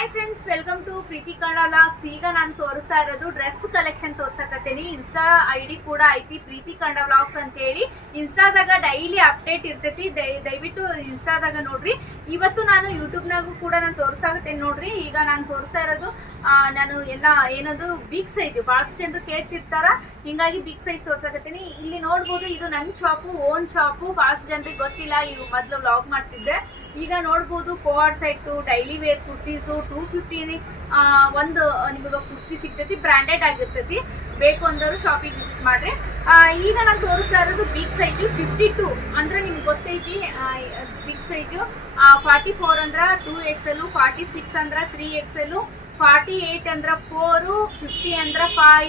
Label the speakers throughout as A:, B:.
A: Hi friends welcome to Preethi vlogs ಈಗ ನಾನು ತೋರಿಸ್ತಾ ಇರೋದು ಡ್ರೆಸ್ ಕಲೆಕ್ಷನ್ ತೋರ್ಸಕತ್ತೀನಿ. ಇನ್ಸ್ಟಾ ಐ ಡಿ ಕೂಡ ಐತಿ ಪ್ರೀತಿ ಕಂಡ ವ್ಲಾಗ್ಸ್ ಅಂತ ಹೇಳಿ ಇನ್ಸ್ಟಾದಾಗ ಡೈಲಿ ಅಪ್ಡೇಟ್ ಇರ್ತೈತಿ. ದಯ- ದಯವಿಟ್ಟು ಇನ್ಸ್ಟಾದಾಗ ನೋಡ್ರಿ. ಇವತ್ತು ನಾನು ಯೂಟ್ಯೂಬ್ನಾಗೂ ಕೂಡ ನಾನು ತೋರಿಸ್ತಾಕತ್ತೀನಿ ನೋಡ್ರಿ. ಈಗ ನಾನು ತೋರಿಸ್ತಾ ಇರೋದು ನಾನು ಎಲ್ಲ ಏನದು ಬಿಗ್ ಸೈಜ್ ಬಹಳಷ್ಟು ಜನರು ಕೇಳ್ತಿರ್ತಾರ. ಹಿಂಗಾಗಿ ಬಿಗ್ ಸೈಜ್ ತೋರ್ಸಕತ್ತೀನಿ. ಇಲ್ಲಿ ನೋಡ್ಬೋದು, ಇದು ನನ್ನ ಶಾಪು ಓನ್ ಶಾಪು ಬಹಳಷ್ಟು ಜನರಿಗೆ ಗೊತ್ತಿಲ್ಲ, ಇವು ಮೊದಲು ವ್ಲಾಗ್ ಮಾಡ್ತಿದ್ದೆ. ಈಗ ನೋಡ್ಬೋದು coord set daily wear kurtis two ಫಿಫ್ಟಿನಿ ಒಂದು ನಿಮಗೆ ಕುರ್ತಿ ಸಿಗ್ತೈತಿ ಬ್ರ್ಯಾಂಡೆಡ್ ಆಗಿರ್ತೈತಿ. ಬೇಕು ಅಂದವರು ಶಾಪಿಂಗ್ ವಿಸಿಟ್ ಮಾಡ್ರಿ. ಈಗ ನಾನು ತೋರಿಸ್ತಾ ಇರೋದು ಬಿಗ್ ಸೈಜು ಫಿಫ್ಟಿ ಟೂ ಅಂದ್ರೆ ನಿಮ್ಗೆ ಗೊತ್ತೈತಿ ಬಿಗ್ ಸೈಜು ಫಾರ್ಟಿ ಫೋರ್ ಅಂದ್ರೆ two X L forty six ಅಂದ್ರೆ three X L forty eight ಅಂದ್ರೆ ಫೋರು ಫಿಫ್ಟಿ ಅಂದ್ರೆ ಫೈ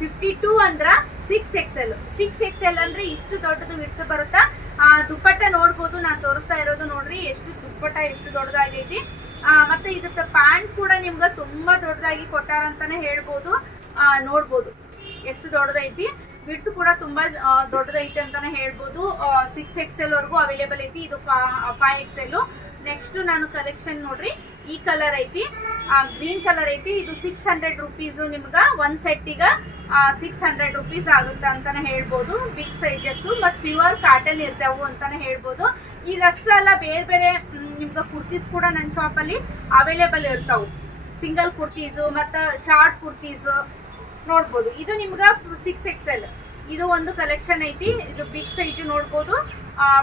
A: ಫಿಫ್ಟಿ ಟೂ ಅಂದ್ರೆ six X L six X L ಅಂದ್ರೆ ಇಷ್ಟು ದೊಡ್ಡದು ಹಿಡ್ತು ಬರುತ್ತಾ? ಆ, ದುಪ್ಪಟ್ಟ ನೋಡ್ಬೋದು ನಾನು ತೋರಿಸ್ತಾ ಇರೋದು ನೋಡ್ರಿ ಎಷ್ಟು ದುಪ್ಪಟ್ಟ ಎಷ್ಟು ದೊಡ್ಡದಾಗೈತಿ. ಮತ್ತೆ ಇದ್ರ ಪ್ಯಾಂಟ್ ಕೂಡ ನಿಮ್ಗೆ ತುಂಬಾ ದೊಡ್ಡದಾಗಿ ಕೊಟ್ಟಾರ ಅಂತಾನೆ ಹೇಳ್ಬೋದು. ಆ, ನೋಡ್ಬೋದು ಎಷ್ಟು ದೊಡ್ಡದೈತಿ. ವಿಡ್ತ್ ಕೂಡ ತುಂಬಾ ದೊಡ್ಡದೈತಿ ಅಂತಾನೆ ಹೇಳ್ಬೋದು. ಸಿಕ್ಸ್ ಎಕ್ಸ್ ಎಲ್ ವರ್ಗೂ ಅವೈಲೇಬಲ್ ಐತಿ. ಇದು ಫೈವ್ ಎಕ್ಸ್ ಎಲ್ ನೆಕ್ಸ್ಟ್ ನಾನು ಕಲೆಕ್ಷನ್ ನೋಡ್ರಿ. ಈ ಕಲರ್ ಐತಿ. ಗ್ರೀನ್ ಕಲರ್ ಐತಿ. ಇದು ಸಿಕ್ಸ್ ಹಂಡ್ರೆಡ್ ರುಪೀಸ್ ನಿಮ್ಗ. ಒಂದ್ ಸೆಟ್ಟಿಗ ಸಿಕ್ಸ್ ಹಂಡ್ರೆಡ್ ರುಪೀಸ್ ಆಗುತ್ತೆ ಅಂತಾನೆ ಹೇಳ್ಬೋದು. ಬಿಗ್ ಸೈಜಸ್ ಮತ್ ಪ್ಯೂರ್ ಕಾಟನ್ ಇರ್ತಾವು ಅಂತಾನೆ ಹೇಳ್ಬೋದು. ಅಷ್ಟೇ ಅಲ್ಲ, ಬೇರೆ ಬೇರೆ ನಿಮ್ಗೆ ನಿಮ್ಗ ಕುರ್ತೀಸ್ ಕೂಡ ನನ್ನ ಶಾಪಲ್ಲಿ ಅವೈಲೇಬಲ್ ಇರ್ತಾವು. ಸಿಂಗಲ್ ಕುರ್ತೀಸು ಮತ್ತು ಶಾರ್ಟ್ ಕುರ್ತೀಸ್ ನೋಡ್ಬೋದು. ಇದು ನಿಮ್ಗೆ ಸಿಕ್ಸ್ ಎಕ್ಸ್ ಎಲ್ ಇದು ಒಂದು ಕಲೆಕ್ಷನ್ ಐತಿ. ಇದು ಬಿಗ್ ಸೈಜ್ ನೋಡ್ಬೋದು.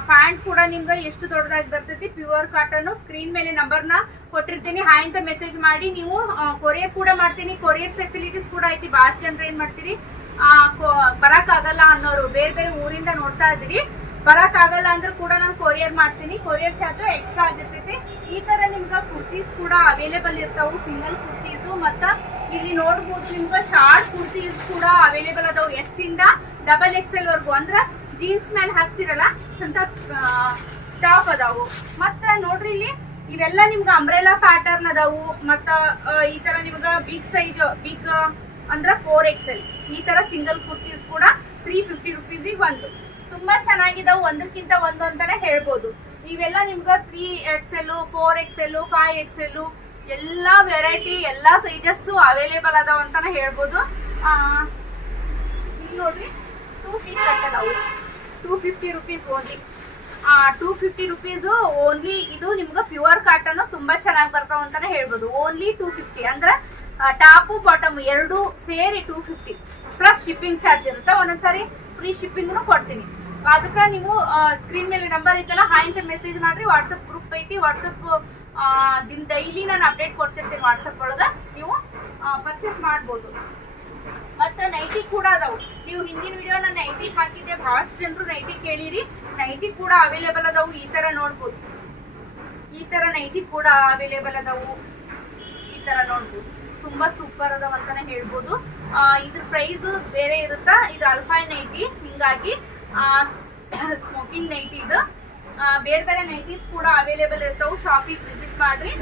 A: ಪ್ಯಾಂಟ್ ಕೂಡ ನಿಮ್ಗೆ ಎಷ್ಟು ದೊಡ್ಡದಾಗಿ ಬರ್ತೈತಿ? ಪ್ಯೂರ್ ಕಾಟನ್ ಸ್ಕ್ರೀನ್ ಮೇಲೆ ನಂಬರ್ನ ಕೊಟ್ಟಿರ್ತೀನಿ. ಹಾಯ್ ಅಂತ ಮೆಸೇಜ್ ಮಾಡಿ ನೀವು ಕೊರಿಯರ್ ಕೂಡ ಮಾಡ್ತೀನಿ. ಕೊರಿಯರ್ ಫೆಸಿಲಿಟೀಸ್ ಕೂಡ ಐತಿ. ಭಾಳ ಜನರು ಏನ್ ಮಾಡ್ತೀರಿ? ಬರಕ್ ಆಗಲ್ಲ ಅನ್ನೋರು. ಬೇರೆ ಬೇರೆ ಊರಿಂದ ನೋಡ್ತಾ ಇದ್ದೀರಿ. ಬರಕ್ ಆಗಲ್ಲ ಅಂದ್ರೆ ಕೂಡ ನಾನು ಕೊರಿಯರ್ ಮಾಡ್ತೀನಿ. ಕೊರಿಯರ್ ಚಾರ್ಜ್ ಎಕ್ಸ್ಟ್ರಾ ಆಗಿರ್ತೈತಿ. ಈ ತರ ನಿಮ್ಗೆ ಕುರ್ತೀಸ್ ಕೂಡ ಅವೈಲೇಬಲ್ ಇರ್ತಾವು. ಸಿಂಗಲ್ ಕುರ್ತೀಸು ಮತ್ತ ಇಲ್ಲಿ ನೋಡ್ಬೋದು ನಿಮ್ಗೆ ಶಾರ್ಟ್ ಕುರ್ತೀಸ್ ಕೂಡ ಅವೈಲೇಬಲ್ ಅದಾವು. ಎಸ್ ಇಂದ ಡಬಲ್ ಎಕ್ಸ್ ಎಲ್ ವರ್ಗು. ಅಂದ್ರ ಜೀನ್ಸ್ ಮೇಲೆ ಹಾಕ್ತಿರಲ್ಲ, ಅಂತ ಟಾಪ್ ಅದಾವು. ಮತ್ತ ನೋಡ್ರಿ ಇಲ್ಲಿ, ಇವೆಲ್ಲ ನಿಮ್ಗ ಅಂಬ್ರೆಲಾ ಪ್ಯಾಟರ್ನ್ ಅದಾವು, ಮತ್ತ ಈ ತರ ನಿಮ್ಗ ಬಿಗ್ ಸೈಜ್ ಬಿಗ್ ಅಂದ್ರ ಫೋರ್ ಎಕ್ಸ್ ಎಲ್ ಈ ತರ ಸಿಂಗಲ್ ಕುರ್ತೀಸ್ ಕೂಡ ತ್ರೀ ಫಿಫ್ಟಿ ರುಪೀಸಿಗೆ ಒಂದು. ತುಂಬಾ ಚೆನ್ನಾಗಿದಾವು, ಒಂದಕ್ಕಿಂತ ಒಂದು ಅಂತಾನೆ ಹೇಳ್ಬೋದು. ಇವೆಲ್ಲ ನಿಮ್ಗ three X L four X L five X L ಎಲ್ಲಾ ವೆರೈಟಿ ಎಲ್ಲಾ ಸೈಜಸ್ ಅವೈಲೇಬಲ್ ಅದಾವ ಅಂತಾನೆ ಹೇಳ್ಬೋದು. ನೋಡ್ರಿ ಟೂ ಪೀಸ್ ಅದಾವು. Two fifty rupees only. Two fifty rupees only ಇದು ನಿಮ್ಗೆ ಪ್ಯೂರ್ ಕಾಟನ್ ತುಂಬಾ ಚೆನ್ನಾಗಿ ಬರ್ತಾವ ಅಂತಾನೆ ಹೇಳ್ಬೋದು. ಓನ್ಲಿ ಟೂ ಫಿಫ್ಟಿ ಅಂದ್ರೆ ಟಾಪು ಬಾಟಮ್ ಎರಡು ಸೇರಿ two fifty plus shipping charge ಇರುತ್ತೆ. ಒಂದೊಂದ್ಸರಿ ಫ್ರೀ ಶಿಪ್ಪಿಂಗ್ನು ಕೊಡ್ತೀನಿ. ಅದಕ್ಕೆ ನೀವು ಸ್ಕ್ರೀನ್ ಮೇಲೆ ನಂಬರ್ ಐತಲ್ಲ, ಹಾಯ್ ಅಂತ ಮೆಸೇಜ್ ಮಾಡ್ರಿ. ವಾಟ್ಸಪ್ ಗ್ರೂಪ್ ಐತಿ. ವಾಟ್ಸಪ್ ದಿನ ಡೈಲಿ ನಾನು ಅಪ್ಡೇಟ್ ಕೊಡ್ತಿರ್ತೀನಿ ವಾಟ್ಸಪ್ ಒಳಗೆ. ನೀವು ಪರ್ಚೇಸ್ ಮಾಡ್ಬೋದು ಮತ್ತೆ ನೈಟಿ ಕೂಡ ಅದಾವು ನೀವು ಹಿಂದಿನ ವಿಡಿಯೋ ನಾನು ನೈಟಿ ಹಾಕಿದ್ದೆ ಬಹಳಷ್ಟು ಜನರು ನೈಟಿ ಕೇಳಿರಿ. ನೈಟಿ ಕೂಡ ಅವೈಲೇಬಲ್ ಅದಾವು, ಈ ತರ ನೋಡ್ಬೋದು. ಈ ತರ ನೈಟಿ ಕೂಡ ಅವೈಲೇಬಲ್ ಅದಾವು, ಈ ತರ ನೋಡ್ಬೋದು. ತುಂಬಾ ಸೂಪರ್ ಅದಾವ ಅಂತಾನೆ ಹೇಳ್ಬೋದು. ಇದ್ರ ಪ್ರೈಸ್ ಬೇರೆ ಇರುತ್ತಾ? ಇದು ಅಲ್ಫಾ ನೈಟಿ ಹಿಂಗಾಗಿ ಸ್ಮೋಕಿಂಗ್ ನೈಟಿ ಇದು. ಬೇರೆ ಬೇರೆ ನೈಟೀಸ್ ಕೂಡ ಅವೈಲೇಬಲ್ ಇರ್ತಾವೆ ಶಾಪಿಗೆ ವಿಸಿಟ್ ಮಾಡ್ರಿ.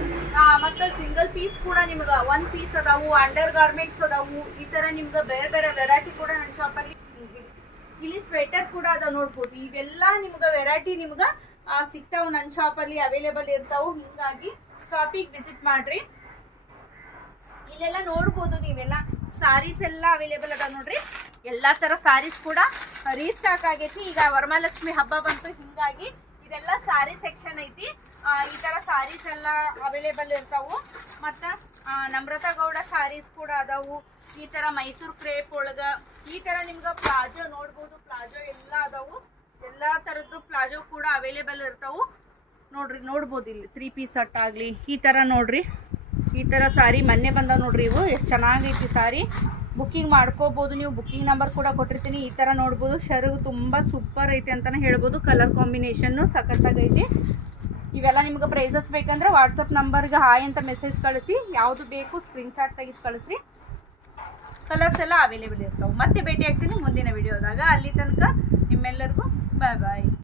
A: ಮತ್ತೆ ಸಿಂಗಲ್ ಪೀಸ್ ಕೂಡ ನಿಮ್ಗೆ ಒನ್ ಪೀಸ್ ಅದಾವು ಅಂಡರ್ ಗಾರ್ಮೆಂಟ್ಸ್ ಅದಾವು, ಈ ತರ ನಿಮ್ಗೆ ಬೇರೆ ಬೇರೆ ವೆರೈಟಿ ಕೂಡ ನನ್ನ ಶಾಪಲ್ಲಿ ಇಲ್ಲಿ ಸ್ವೆಟರ್ ಕೂಡ ಅದ ನೋಡ್ಬೋದು. ಇವೆಲ್ಲ ನಿಮ್ಗೆ ವೆರೈಟಿ ನಿಮ್ಗೆ ಸಿಗ್ತಾವು ನನ್ನ ಶಾಪಲ್ಲಿ ಅವೈಲೇಬಲ್ ಇರ್ತಾವು. ಹಿಂಗಾಗಿ ಶಾಪಿಗೆ ವಿಸಿಟ್ ಮಾಡ್ರಿ. ಇಲ್ಲೆಲ್ಲ ನೋಡ್ಬೋದು ನೀವೆಲ್ಲ. ಸಾರೀಸ್ ಎಲ್ಲ ಅವೈಲೇಬಲ್ ಅದ ನೋಡ್ರಿ. ಎಲ್ಲಾ ತರ ಸಾರೀಸ್ ಕೂಡ ರೀಸ್ಟಾಕ್ ಆಗೈತಿ. ಈಗ ವರಮಹಾಲಕ್ಷ್ಮಿ ಹಬ್ಬ ಬಂತು, ಹಿಂಗಾಗಿ ಇದೆಲ್ಲ ಸಾರಿ ಸೆಕ್ಷನ್ ಐತಿ. ಈ ತರ ಸಾರೀಸ್ ಎಲ್ಲ ಅವೈಲೇಬಲ್ ಇರ್ತಾವು. ಮತ್ತ ನಮ್ರತಾ ಗೌಡ ಸಾರೀಸ್ ಕೂಡ ಅದಾವು. ಈ ತರ ಮೈಸೂರು ಕ್ರೇಪ್ ಒಳಗ, ಈ ತರ ನಿಮ್ಗ ಪ್ಲಾಜೋ ನೋಡ್ಬೋದು. ಪ್ಲಾಜೋ ಎಲ್ಲ ಅದಾವು. ಎಲ್ಲಾ ತರದ್ದು ಪ್ಲಾಜೋ ಕೂಡ ಅವೈಲೇಬಲ್ ಇರ್ತಾವು. ನೋಡ್ರಿ, ನೋಡ್ಬೋದು ಇಲ್ಲಿ ತ್ರೀ ಪೀಸ್ ಸಟ್ ಆಗಲಿ. ಈ ತರ ನೋಡ್ರಿ. ಈ ಥರ ಸಾರಿ ಮೊನ್ನೆ ಬಂದಾವ್ ನೋಡ್ರಿ ಇವು. ಎಷ್ಟು ಚೆನ್ನಾಗೈತಿ ಸಾರಿ. ಬುಕ್ಕಿಂಗ್ ಮಾಡ್ಕೋಬೋದು, ನೀವು ಬುಕ್ಕಿಂಗ್ ನಂಬರ್ ಕೂಡ ಕೊಟ್ಟಿರ್ತೀನಿ. ಈ ಥರ ನೋಡ್ಬೋದು. ಶರ್ಗ್ ತುಂಬ ಸೂಪರ್ ಐತೆ ಅಂತಲೇ ಹೇಳ್ಬೋದು. ಕಲರ್ ಕಾಂಬಿನೇಷನ್ನು ಸಖತ್ತಾಗೈತಿ. ಇವೆಲ್ಲ ನಿಮ್ಗೆ ಪ್ರೈಸಸ್ ಬೇಕಂದ್ರೆ ವಾಟ್ಸಪ್ ನಂಬರ್ಗೆ ಹಾಯ್ ಅಂತ ಮೆಸೇಜ್ ಕಳಿಸಿ. ಯಾವ್ದು ಬೇಕು ಸ್ಕ್ರೀನ್ಶಾಟ್ ತೆಗೆದು ಕಳಿಸ್ರಿ. ಕಲರ್ಸ್ ಎಲ್ಲ ಅವೈಲೇಬಲ್ ಇರ್ತಾವೆ. ಮತ್ತೆ ಭೇಟಿ ಆಗ್ತೀನಿ ಮುಂದಿನ ವಿಡಿಯೋದಾಗ ಅಲ್ಲಿ ತನಕ ನಿಮ್ಮೆಲ್ಲರಿಗೂ ಬಾಯ್ ಬಾಯ್